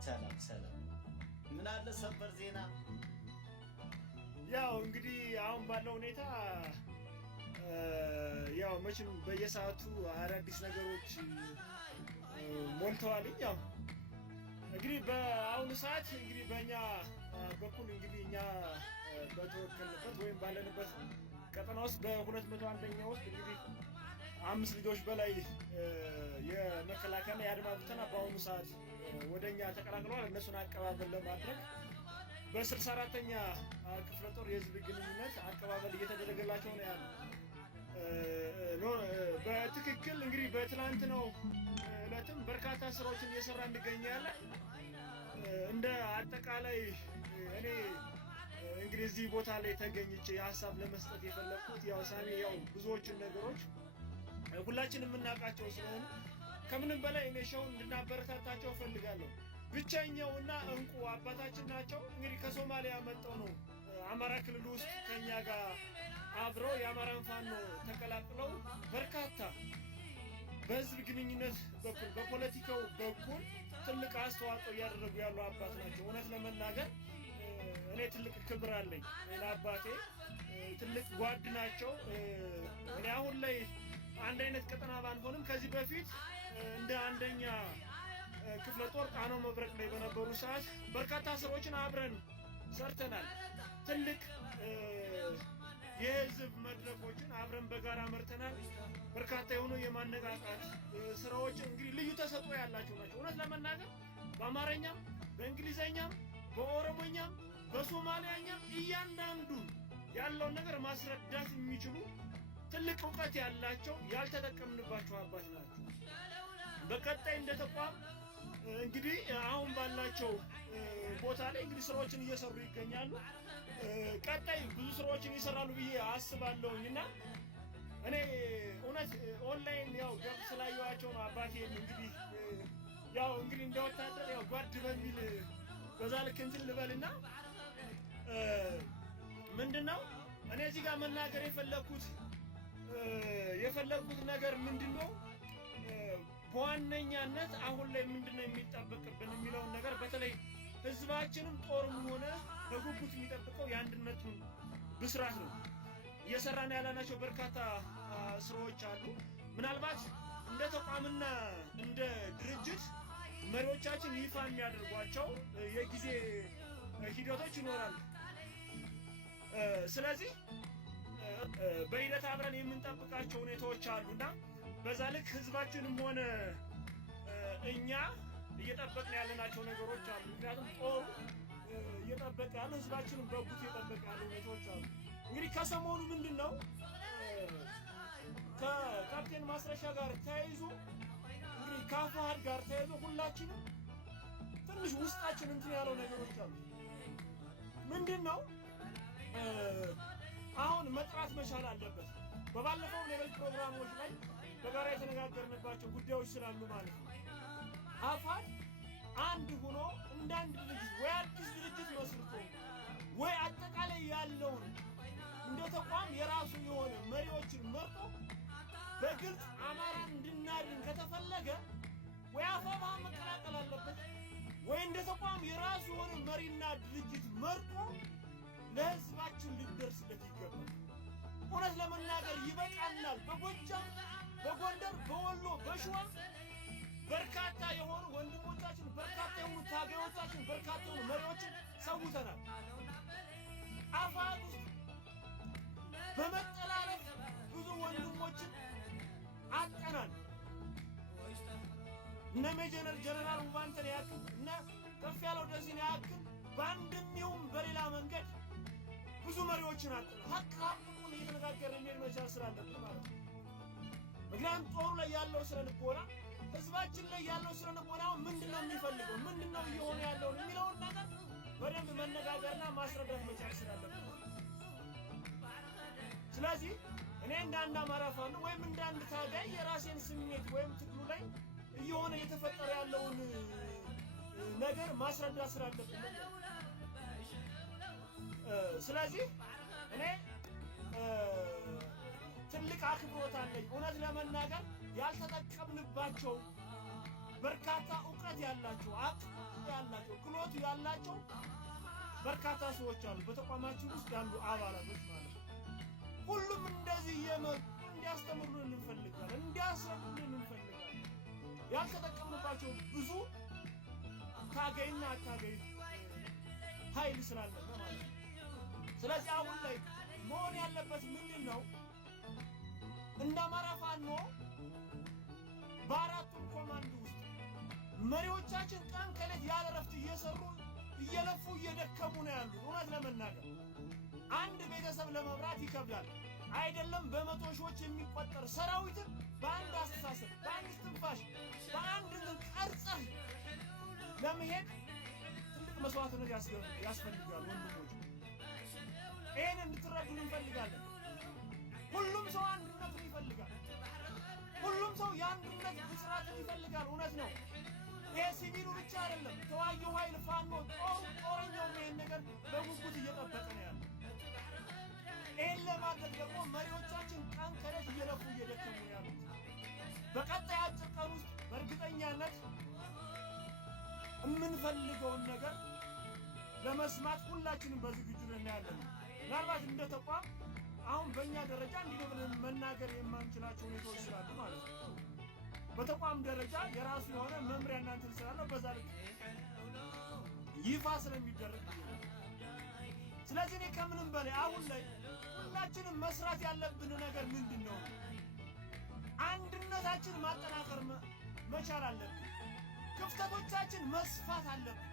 ሰላም ምን አለ ሰበር ዜና? ያው እንግዲህ አሁን ባለው ሁኔታ ያው መቼም በየሰዓቱ አዳዲስ ነገሮች ሞልተዋል። ያው እንግዲህ በአሁኑ ሰዓት እንግዲህ በእኛ በኩል እንግዲህ እኛ በተወከልንበት ወይም ባለንበት ቀጠና ውስጥ በ201ኛ ውስጥ እንግዲህ 5 ልጆች በላይ የመከላከያና የአድማ ብተና በአሁኑ ሰዓት ወደኛ ተቀላቅለዋል። እነሱን አቀባበል ለማድረግ በ64ኛ ክፍለ ጦር የህዝብ ግንኙነት አቀባበል እየተደረገላቸው ነው ያለው። በትክክል እንግዲህ በትናንትናው ዕለትም በርካታ ስራዎችን እየሰራ እንገኛለን። እንደ አጠቃላይ እኔ እንግዲህ እዚህ ቦታ ላይ ተገኝቼ ሀሳብ ለመስጠት የፈለኩት ያው ሳሚ ያው ብዙዎችን ነገሮች ሁላችንም የምናውቃቸው ስለሆኑ ከምንም በላይ እኔ ሸውን እንድናበረታታቸው ፈልጋለሁ። ብቸኛውና እንቁ አባታችን ናቸው። እንግዲህ ከሶማሊያ መጥተው ነው አማራ ክልል ውስጥ ከኛ ጋር አብረው የአማራን ፋኖ ተቀላቅለው በርካታ በህዝብ ግንኙነት በኩል በፖለቲካው በኩል ትልቅ አስተዋጽኦ እያደረጉ ያሉ አባት ናቸው። እውነት ለመናገር እኔ ትልቅ ክብር አለኝ ለአባቴ። ትልቅ ጓድ ናቸው። እኔ አሁን ላይ አንድ አይነት ቀጠና ባንሆንም ከዚህ በፊት እንደ አንደኛ ክፍለ ጦር ጣናው መብረቅ ላይ በነበሩ ሰዓት በርካታ ስራዎችን አብረን ሰርተናል። ትልቅ የህዝብ መድረኮችን አብረን በጋራ መርተናል። በርካታ የሆኑ የማነቃቃት ስራዎች እንግዲህ ልዩ ተሰጥኦ ያላቸው ናቸው። እውነት ለመናገር በአማርኛም በእንግሊዘኛም በኦሮሞኛም በሶማሊያኛም እያንዳንዱ ያለውን ነገር ማስረዳት የሚችሉ ትልቅ እውቀት ያላቸው ያልተጠቀምንባቸው አባት ናቸው። በቀጣይ እንደ ተቋም እንግዲህ አሁን ባላቸው ቦታ ላይ እንግዲህ ስራዎችን እየሰሩ ይገኛሉ። ቀጣይ ብዙ ስራዎችን ይሰራሉ ብዬ አስባለሁኝና እኔ እውነት ኦንላይን ያው ገብ ስላየኋቸው ነው አባቴን እንግዲህ ያው እንግዲህ እንደ ወታደር ያው ጓድ በሚል በዛ ልክ እንትን ልበልና ምንድነው እኔ እዚህ ጋር መናገር የፈለኩት ነገር ምንድነው በዋነኛነት አሁን ላይ ምንድነው የሚጠበቅብን የሚለውን ነገር በተለይ ህዝባችንም ጦርም ሆነ በጉጉት የሚጠብቀው የአንድነቱን ብስራት ነው። እየሰራን ያለናቸው በርካታ ስራዎች አሉ። ምናልባት እንደ ተቋምና እንደ ድርጅት መሪዎቻችን ይፋ የሚያደርጓቸው የጊዜ ሂደቶች ይኖራሉ። ስለዚህ በሂደት አብረን የምንጠብቃቸው ሁኔታዎች አሉና በዛ ልክ ህዝባችንም ሆነ እኛ እየጠበቅን ያለናቸው ነገሮች አሉ። ምክንያቱም ጦሩ እየጠበቀ ያለ ህዝባችንም በጉት እየጠበቀ ያለ ሁኔታዎች አሉ። እንግዲህ ከሰሞኑ ምንድነው ከካፕቴን ማስረሻ ጋር ተያይዞ እንግዲህ ከአፋሕድ ጋር ተያይዞ ሁላችንም ትንሽ ውስጣችን እንትን ያለው ነገሮች አሉ። ምንድነው አሁን መጥራት መቻል አለበት። በባለፈው ሌሎች ፕሮግራሞች ላይ በጋራ የተነጋገርንባቸው ጉዳዮች ስላሉ ማለት ነው። አፋሕድ አንድ ሆኖ እንዳንድ ድርጅት ወይ አዲስ ድርጅት መስርቶ ወይ አጠቃላይ ያለውን እንደ ተቋም የራሱ የሆነ መሪዎችን መርጦ በግልጽ አማራን እንድናድን ከተፈለገ ወይ አፋሕድ መቀላቀል አለበት ወይ እንደ ተቋም የራሱ የሆነ መሪና ድርጅት መርጦ ለህዝባችን ሊደርስለት ይገባል። እውነት ለመናገር ይበቃናል። በጎጃም፣ በጎንደር፣ በወሎ፣ በሸዋ በርካታ የሆኑ ወንድሞቻችን፣ በርካታ የሆኑ ታጋዮቻችን፣ በርካታ የሆኑ መሪዎችን ሰውተናል። አፋሕድ ውስጥ በመጠላለፍ ብዙ ወንድሞችን አጠናል። እነ ሜጀር ጀነራል ውባንተን ያክል እነ ከፍያለው ደሴን ያክል በአንድም ይሁን በሌላ መንገድ ብዙ መሪዎችን አጥተናል። ሀቁን እየተነጋገርን እንሄድ መቻል ስላለብን ማለት ነው። ምክንያቱም ጦሩ ላይ ያለው ስነ ልቦና ህዝባችን ላይ ያለው ስነ ልቦና ምንድነው የሚፈልገው ምንድነው እየሆነ ያለው የሚለውን ነገር በደንብ መነጋገርና ማስረዳት መቻል ስላለብን ስለዚህ እኔ እንደ አንድ አማራ ፋኖ ወይም እንደ አንድ ታጋይ የራሴን ስሜት ወይም ትግሉ ላይ እየሆነ እየተፈጠረ ያለውን ነገር ማስረዳት ስላለብን ስለዚህ እኔ ትልቅ አክብሮት አለኝ። እውነት ለመናገር ያልተጠቀምንባቸው በርካታ እውቀት ያላቸው አቅም ያላቸው ክህሎት ያላቸው በርካታ ሰዎች አሉ፣ በተቋማችን ውስጥ ያሉ አባላቶች ማለት ነው። ሁሉም እንደዚህ እየመጡ እንዲያስተምሩን እንፈልጋለን፣ እንዲያስረዱን እንፈልጋለን። ያልተጠቀምንባቸው ብዙ ታገይና አታገይ ኃይል ስላለን ማለት ነው። ስለዚህ አሁን ላይ መሆን ያለበት ምንድን ነው? እንደ አማራ ፋኖ በአራቱም ኮማንድ ውስጥ መሪዎቻችን ቀን ከሌት ያለ እረፍት እየሰሩ እየለፉ እየደከሙ ነው ያሉት። እውነት ለመናገር አንድ ቤተሰብ ለመብራት ይከብዳል አይደለም። በመቶ ሺዎች የሚቆጠር ሰራዊትን በአንድ አስተሳሰብ፣ በአንድ ትንፋሽ፣ በአንድ ቀርጸህ ለመሄድ ትልቅ መስዋዕትነት ያስፈልጋል ወንድሞች። ይህን እንድትረዱ እንፈልጋለን። ሁሉም ሰው አንድነትን ይፈልጋል። ሁሉም ሰው የአንድነት ብስራትን ይፈልጋል። እውነት ነው። ይሄ ሲቪሉ ብቻ አይደለም፣ ተዋጊው ኃይል ፋኖ ጦረኛው ይሄን ነገር በጉጉት እየጠበቀ ነው ያለው። ይህን ለማድረግ ደግሞ መሪዎቻችን ቀን ከሌት እየለፉ እየደከሙ ነው ያሉት። በቀጣይ አጭር ቀን ውስጥ በእርግጠኛነት የምንፈልገውን ነገር ለመስማት ሁላችንም በዝግጁነት ያለን። ምናልባት እንደ ተቋም አሁን በእኛ ደረጃ እንዲህ ብለን መናገር የማንችላቸው ሁኔታዎች ስላሉ ማለት ነው። በተቋም ደረጃ የራሱ የሆነ መምሪያ እናንተን ስላለው በዛ ልክ ይፋ ስለሚደረግ፣ ስለዚህ እኔ ከምንም በላይ አሁን ላይ ሁላችንም መስራት ያለብን ነገር ምንድን ነው? አንድነታችን ማጠናከር መቻል አለብን። ክፍተቶቻችን መስፋት አለብን።